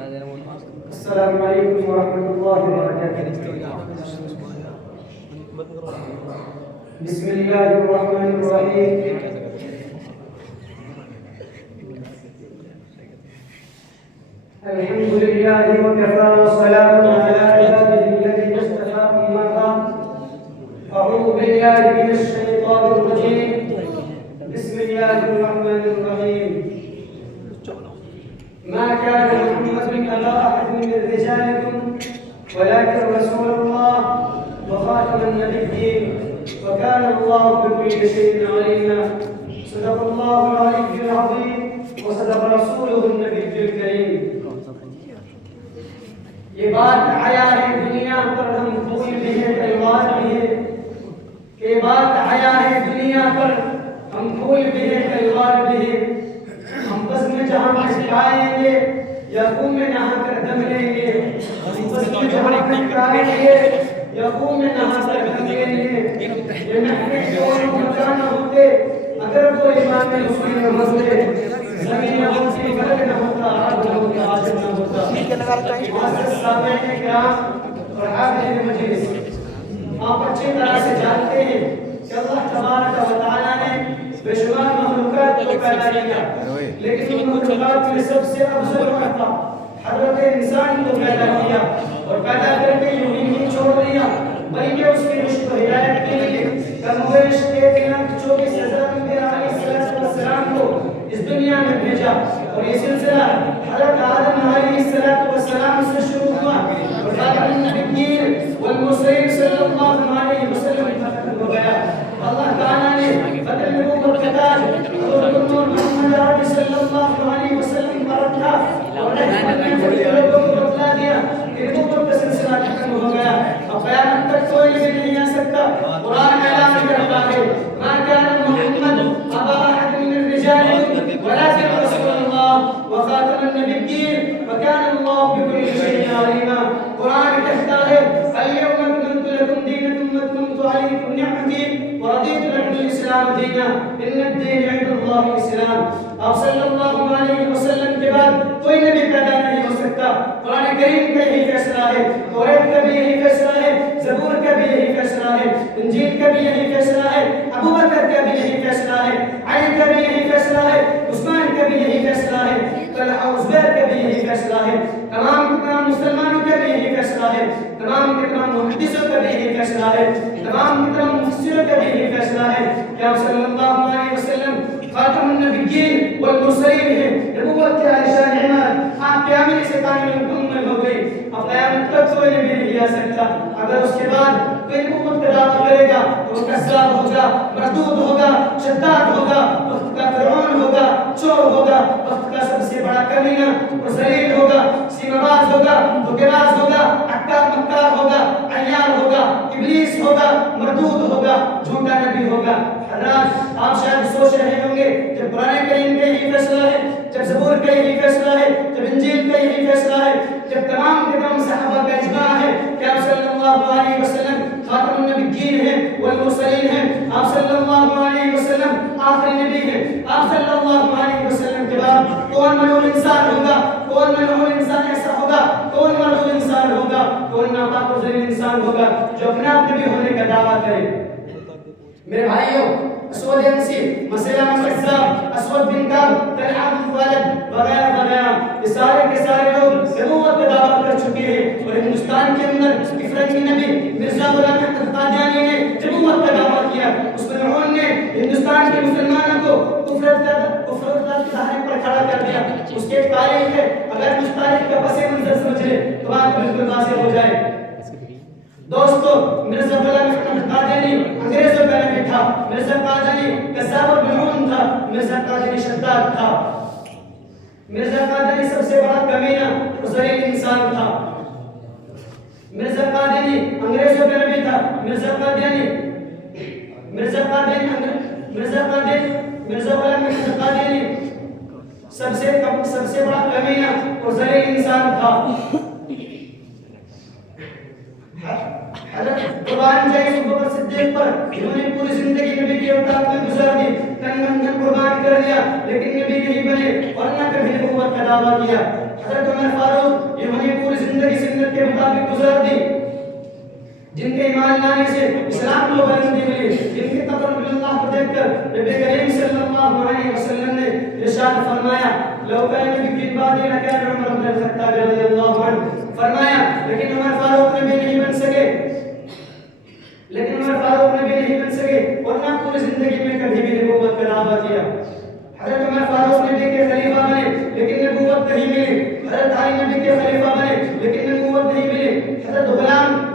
السلام علیکم ورحمۃ اللہ وبرکاتہ. بسم اللہ الرحمن الرحیم. الحمد للہ وکفى والسلام علی عباده الذین اصطفى. اما بعد اعوذ باللہ من الشیطان الرجیم. بسم اللہ الرحمن الرحیم. ما كان محمد أبا أحد من رجالكم ولكن رسول الله وخاتم النبيين وكان الله بكل شيء عليما. صدق الله العلي العظيم وصدق رسوله النبي الكريم. یہ بات آیا ہے دنیا پر ہم بھول بھی ہیں تلوار بھی ہے. یہ بات آیا ہے دنیا پر ہم بھول بھی ہیں تلوار بھی ہے. ہم بس میں جہاں پھٹکائیں گے یا خون میں نہا کر دم لیں گے. ہم بس میں جہاں پھٹکائیں گے یا خون میں نہا کر دم لیں گے. یہ محفل کون مکان نہ ہوتے اگر وہ امام حسین نہ ہوتے. زمین نہ ہوتی فلک نہ ہوتا عرض نہ ہوتا عاجز نہ ہوتا. معزز سامعین کرام اور حاضرین مجلس، آپ اچھی طرح سے جانتے ہیں کہ اللہ تبارک و تعالیٰ نے بے شمار مخلوقات کو پیدا کیا، لیکن ان مخلوقات میں سب سے افضل مرتبہ حضرت انسان کو پیدا کیا اور پیدا کر کے یوں ہی نہیں چھوڑ دیا بلکہ اس کی رشد و ہدایت کے لیے کم و بیش 1,24,000 انبیاء علیہ السلام کو اس دنیا میں بھیجا. اور یہ سلسلہ حضرت آدم علیہ السلام سے شروع ہوا اور خاتم النبیین والمرسلین صلی اللہ علیہ وسلم ختم ہو گیا. اللہ تعالیٰ نے فتح نبوت کا تاج حضور محمد عربی صلی اللہ علیہ وسلم پر رکھا اور رحمت میں لوگوں کو بتلا دیا کہ نبوت کا سلسلہ ختم ہو گیا. اب قیامت تک کوئی بھی نہیں آ سکتا. قرآن اعلان کرتا ہے ما كان محمد ابا احد من رجالكم ولكن رسول الله وخاتم النبيين وكان الله بكل شيء عليما. قرآن کہتا ہے اليوم اكملت لكم دينكم واتممت عليكم نعمتي ورضيت لكم الاسلام دينا ان الدين عند الله الاسلام. آپ صلی اللہ علیہ وسلم کے بعد کوئی نبی پیدا نہیں ہو سکتا. قرآن کریم کا یہی فیصلہ ہے، توریت کا بھی یہی فیصلہ ہے، زبور کا بھی یہی فیصلہ ہے، انجیل کا بھی یہی فیصلہ ہے، ابو بکر کا بھی یہی فیصلہ ہے، علی کا بھی یہی فیصلہ ہے، عثمان کا بھی یہی فیصلہ ہے، طلحہ و زبیر کا بھی یہی فیصلہ ہے. تمام مسلمانوں کا بھی یہی فیصلہ ہے. تمام محدثوں کا بھی یہی فیصلہ ہے. تمام مفسروں کا بھی یہی فیصلہ ہے کہ آپ صلی اللہ علیہ وسلم خاتم النبیین والمرسلین ہیں. نبوت کے عالیشان عمارت آپ کے عمل سے تعمیر مکمل ہو گئی. اب قیامت تک کوئی نبی نہیں آ سکتا. اگر اس کے بعد کوئی نبوت کا دعویٰ کرے گا تو وہ کذاب ہوگا، مردود ہوگا، شداد ہوگا، وقت کا فرعون ہوگا، چور ہوگا، وقت کا سب سے بڑا کمینہ اور ذلیل ہوگا، سینہ باز ہوگا، دھوکے باز ہوگا، عکار مکار ہوگا، عیار ہوگا، ابلیس ہوگا، مردود ہوگا، جھوٹا نبی ہوگا. حضرات آپ شاید سوچ رہے ہوں گے جب قرآن کریم کا یہی فیصلہ ہے، جب زبور کا یہی فیصلہ ہے، جب انجیل کا یہی فیصلہ ہے، جب تمام کے تمام صحابہ کا اجماع ہے کہ آپ صلی اللہ علیہ وسلم خاتم النبیین ہیں والمرسلین ہیں، آپ صلی اللہ علیہ وسلم آخری نبی ہیں، آپ صلی اللہ علیہ وسلم کے بعد کون ملعون انسان ہوگا، کون ملعون انسان ایسا ہوگا، کون ملعون انسان ہوگا، کون ناپاک و ذلیل انسان ہوگا جو اپنے آپ نبی ہونے کا دعویٰ کرے. میرے بھائیوں، اسود انسی، مسیلمہ کذاب، اسود بن کعب، طلحہ بن خالد وغیرہ وغیرہ، یہ سارے کے سارے لوگ نبوت کا دعویٰ کر چکے ہیں. اور ہندوستان کے اندر افریقی نبی مرزا غلام احمد قادیانی نے نبوت کا دعویٰ کیا. اس ملعون نے ہندوستان کے مسلمانوں کو کفر کی تحریک پر کھڑا کر دیا. اس کی ایک تاریخ ہے، اگر اس تاریخ کا پس منظر سمجھ لے تو بات بالکل واضح ہو جائے. دوستو، مرزا غلام احمد قادیانی انگریزوں کا نبی تھا. مرزا قادیانی کذاب اور ملعون تھا. مرزا قادیانی شداد تھا. مرزا قادیانی سب سے بڑا کمینہ اور ذلیل انسان تھا. مرزا قادیانی انگریزوں کا نبی تھا. مرزا غلام احمد قادیانی سب سے بڑا کمینہ اور ذلیل انسان تھا. حضرت قربان جائے ابوبکر صدیق پر انہوں نے پوری زندگی نبی کی اطاعت میں گزار دی، تن من دھن قربان کر دیا، لیکن نبی نہیں بنے اور نہ کبھی نبوت کا دعویٰ کیا. حضرت عمر فاروق کے مطابق گزار دی، جن کے ایمان لانے سے اسلام کو بلندی ملی، جن کے تقرب اللہ کو دیکھ کر نبی کریم صلی اللہ علیہ وسلم نے ارشاد فرمایا لو کان بکن بعد لکان عمر بن الخطاب رضی اللہ عنہ، فرمایا لیکن عمر فاروق نبی نہیں بن سکے، لیکن عمر فاروق نبی نہیں بن سکے اور نہ پوری زندگی میں کبھی بھی نبوت کا دعویٰ کیا۔ حضرت عمر فاروق نبی کے خلیفہ بنے لیکن نبوت نہیں ملی، حضرت علی نبی کے خلیفہ بنے لیکن نبوت نہیں ملی، حضرت بلال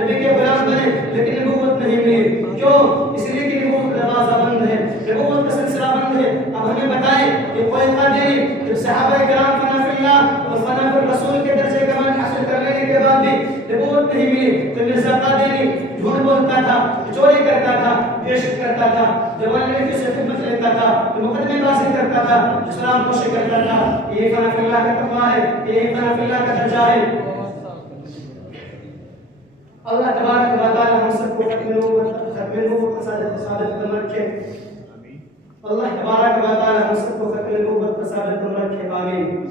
نبی کے غلام بنے لیکن نبوت نہیں ملی۔ کیوں؟ اس لیے کہ نبوت کا دروازہ بند ہے، نبوت کا سلسلہ بند ہے۔ اب ہمیں بتائیں کہ کوئی قادری جب صحابہ کرام فنا فی اللہ اور فنا فی الرسول کے درجے کمال حاصل کر لینے کے بعد بھی نبوت نہیں ملی تو مرزا قادری جھوٹ بولتا تھا، چوری کرتا تھا، عشق کرتا تھا، جوان لڑکی سے خدمت لیتا تھا، مقدمے بازی کرتا تھا، اسلام کو شکر کرتا تھا۔ یہ فنا فی اللہ کا تقویٰ ہے، یہ فنا فی اللہ کا درجہ ہے۔ اللہ تبارک و تعالی ہم سب کو ختم نبوت کا ثابت قدم رکھے۔ اللہ تبارک و تعالی ہم سب کو ختم نبوت کا ثابت قدم رکھے، آمین۔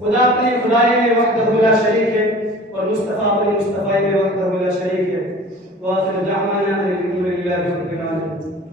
خدا اپنے خدائی میں وحدہ لا شریک ہے اور مصطفیٰ اپنے مصطفیٰ میں وحدہ لا شریک ہے۔ وآخر دعوانا ان الحمد للہ رب العالمین۔